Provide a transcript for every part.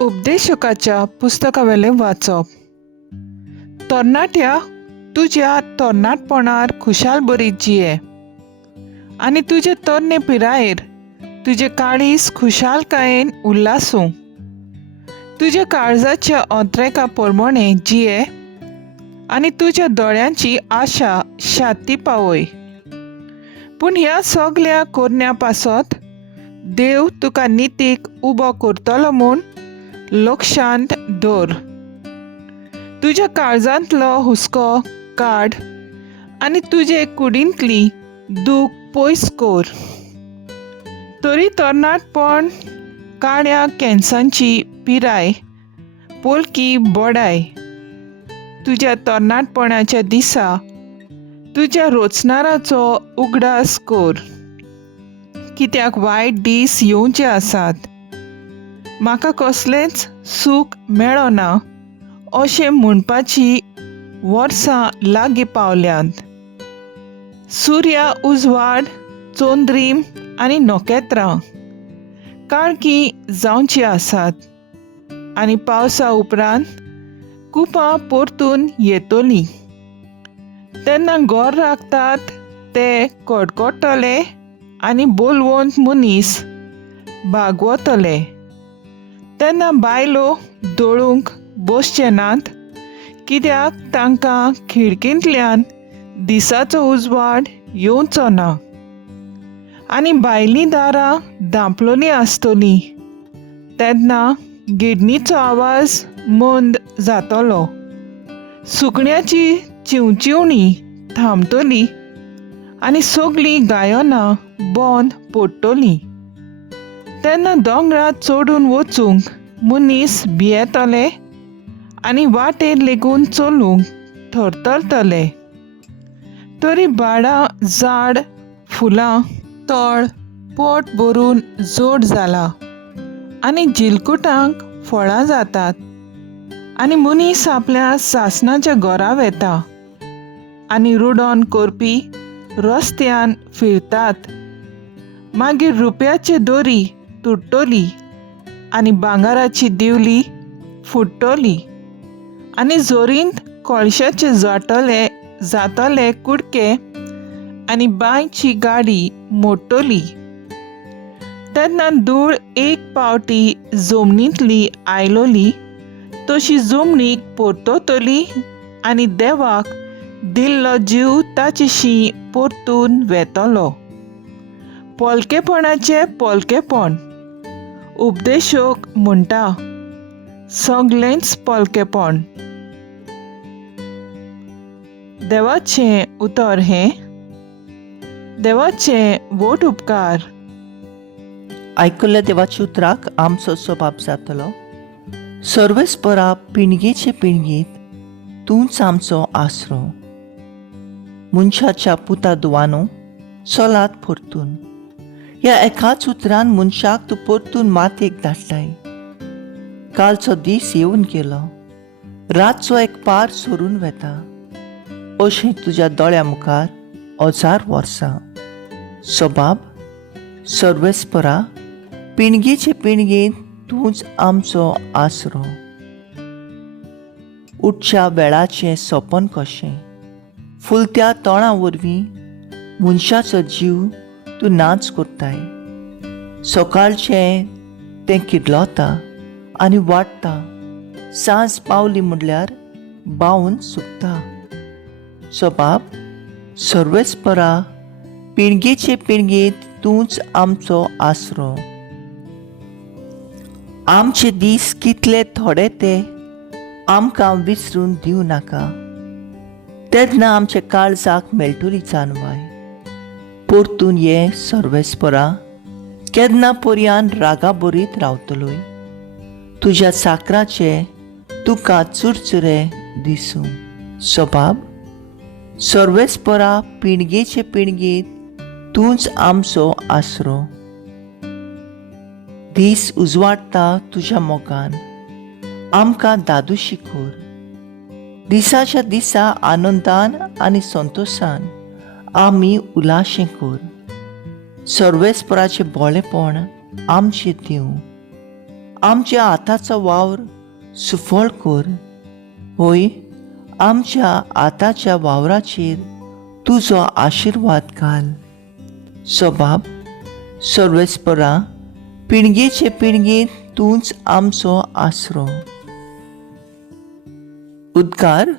उपदेशकाच्या पुस्तकावेले वाचप. तरणाट्या, तुझ्या तरणाटपणार खुशाल बरी जिये आनी तुजे तरणे पिरायेर तुजे काळीस खुशालकायेन उल्हासूं. तुजे काळजाच्या अंतरेका प्रमाणे जिये आनी तुज्या दोळ्यांची आशा शाती पावय. पूण ह्या सगळ्या कोरण्या पासत देव तुका नितीक उबो करतलो म्हूण लक्षांत दवर. तुज्या काळजांतलो हुस्को काड आनी तुजे कुडींतली दूख पयस कर. तरी तरणाटपण काळ्या केंसांची पिराय पोलकी बोडाय. तुज्या तरणाटपणाच्या दिसा तुज्या रोचणाराचो उगडास कर, कित्याक वायट दीस येवचे आसात. म्हाका कसलेंच सूख मेळना अशें म्हणपाची वर्सां लागीं पावल्यांत. सुर्या उजवाड, चोंद्रीम आनी नोखेत्रां काळकी जावची आसात आनी पावसा उपरांत कुपां परतून येतलीं. तेन्ना गोर राखतात ते कडकडटले आनी बोलवंत मनीस भागवतले. तेन्ना बायलो दोळूंक बसचे नात, कित्याक तांकां खिडकींतल्यान दिसाचो उजवाड येवचो ना. आनी भायलीं दारां धांपलोलीं आसतलीं तेन्ना गिडणीचो आवाज मंद जातलो. सुकण्याची चिवचिवणी थांबतली आनी सगळीं गायोनां बंद पडटलीं. तेन्ना दोंगरां चडून वचूंक मनीस भियेतले आनी वाटेर लेगून चलूंक थरथरतले. तरी बाळां, झाड, फुलां, तळ, पोट भरून जोड जाला आनी जिलकुटांक फळां जातात. आनी मनीस आपल्या सासणाच्या घरा वेता आनी रुडोन करपी रस्त्यान फिरतात. मागीर रुप्याची दोरी तुटतली आनी भांगाराची दिवली फुटतली आनी जोरींत कोळशाचे जातले कुडके आनी बांयची गाडी मोडटली. तेन्ना धूळ एक पावटी जमनींतली आयलोली तशी जमनीक परततली आनी देवाक दिल्लो जीव ताचेशी परतून वेतलो. पोलकेपणाचे पोलकेपण. उपदेशक म्हणटा, सगळेंच पोलकेपण. देवाचें उतर हें. देवाचे वोट उपकार. आयकल्ल्या देवाच्या उतराक आमचो स्वभाव जातलो. सर्वेस्परा पिणगेचे पिणगेत तूंच आमचो आसरो. मनशाच्या पुता दुवानो चलात परतून. ह्या एकाच उतरान मनशाक तूं परतून मातयेक धाडटाय. कालचो दीस येवन गेलो, रातचो एक पार सरून वेता. अशें तुज्या दोळ्या मुखार 1000 वर्सां. सोबाब, सर्वेस्परा पिणगेचे पिणगेत तूंच आमचो आसरो. उठच्या वेळाचें सोपन कशें. फुलत्या तोंडा वरवीं मनशाचो जीव तूं नाच करताय. सकाळचें तें किर्लोता आनी वाडटा. सांज पावली म्हणल्यार बावून सुकता. सोबाब, सर्वेस्परा पिणगेचे पिणगेत तूंच आमचो आसरो. आमचे दीस कितले थोडे ते आमकां विसरून दिवं नाका. तेन्ना आमचे काळजाक मेळटली जानवाय. परतून ये सर्वेस्परा. केन्ना पर्यान रागा बरीत रावतलोय. तुज्या साकराचे तुका चुरचुरे दिसूं. सोबाब, सर्वेस्परा पिणगेचे पिणगेत तूंच आमचो आसरो. दीस उजवाडटा तुज्या मोगान. आमकां दादूशी कर. दिसाच्या दिसा आनंदान आनी संतोशान आमी उलाशें कर. सर्वेस्पराचें बोळेपण आमचें दिवं. आमच्या हाताचो वावर सुफळ कर. होय, आमच्या आताच्या वावराचेर तुजो आशिर्वाद घाल. सोबाब, सर्वेस्परा, पिळगेचे पिळगेत तूंच आमचो आसरो. उद्गार.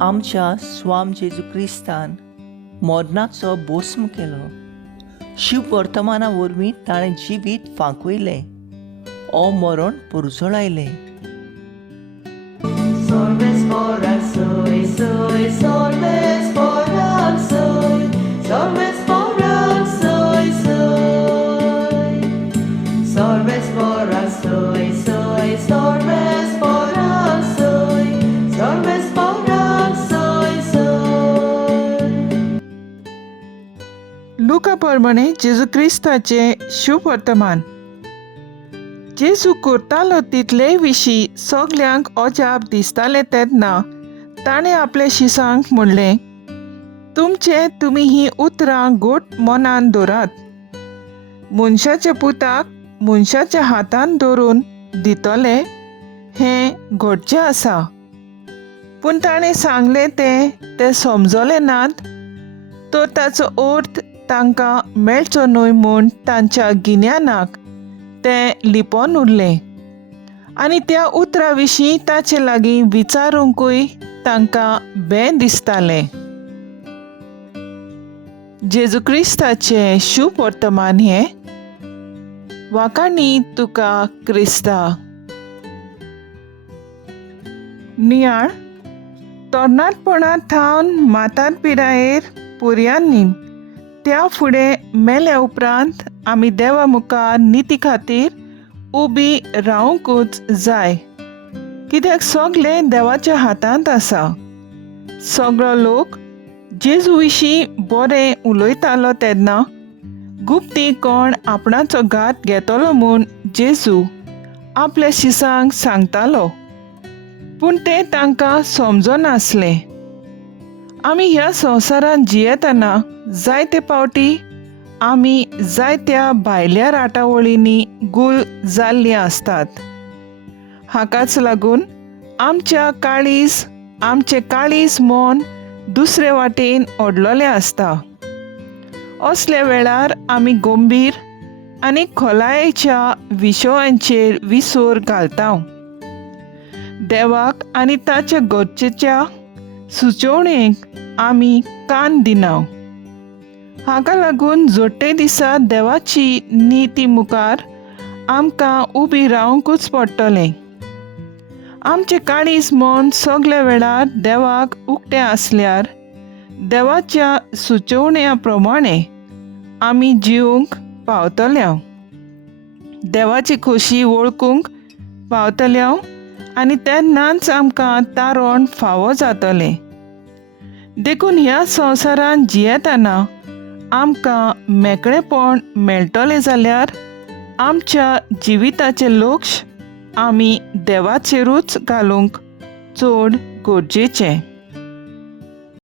आमच्या स्वाम जेजू क्रिस्तान मरणाचो भस्म केलो. शिव वर्तमाना वरवीं ताणें जिवीत फांकयलें. ओ मरण पुरजोळायलें. लुका प्रमाणे जेजू क्रिस्ताचे शुभ वर्तमान. जेजू करतालो तितले विशीं सगल्यांक अजाप दिसताले तेन्ना ताणें आपल्या शिसांक म्हणलें, तुमी ही उतरां गोट मनान दवरात. मनशाच्या पुताक मनशाच्या हातान धरून दितले हें घडचें आसा. पूण ताणें सांगलें ते समजले नात, तर ताचो अर्थ तांकां मेळचो न्हय म्हूण तांच्या गिन्यानाक तें लिपोन उरलें. आनी त्या उतरा विशीं ताचे लागीं विचारूंकूय तांकां बें दिसतालें. जेजू क्रिस्ताचें शुभ वर्तमान हें. वाकाणी तुका क्रिस्ता. नियाळ. तरणाटपणांत थावन मातान पिरायेर पुर्यांनी त्या फुडें मेल्या उपरांत आमी देवा मुखार निती खातीर उबी रावंकूच जाय. कित्याक सगळें देवाच्या हातांत आसा. सगळो लोक जेजू विशीं बरें उलयतालो तेन्ना गुप्ती कोण आपणाचो घात घेतलो म्हूण जेजू आपल्या शिसांक सांगतालो. पूण तें तांकां समजनासलें. आमी ह्या संवसारांत जियेतना जायते फावटी आमी जायत्या भायल्या राटावळींनी गूल जाल्लीं आसतात. हाकाच लागून आमचें काळीज मन दुसरे वाटेन ओडलोलें आसता. असल्या वेळार आमी गंभीर आनी खोलायेच्या विशयांचेर विसर घालता. देवाक आनी ताच्या गरजेच्या सुचोवणेक आमी कान दिना. हाका लागून जोडटे दिसा देवाची निती मुखार आमकां उबी रावंकूच पडटलें. आमचें काळीज मन सगल्या वेळार देवाक उक्तें आसल्यार देवाच्या सुचोवण्या प्रमाणें आमी जिवंक पावतल्या. देवाची खोशी वळखूंक पावतल्या आनी तेन्नाच आमकां तारण फावो जातलें. देखून ह्या संवसारांत जियेतना आमकां मेकळेपण मेळटलें जाल्यार आमच्या जिविताचें लक्ष आमी देवाचेरूच घालूंक चड गरजेचें.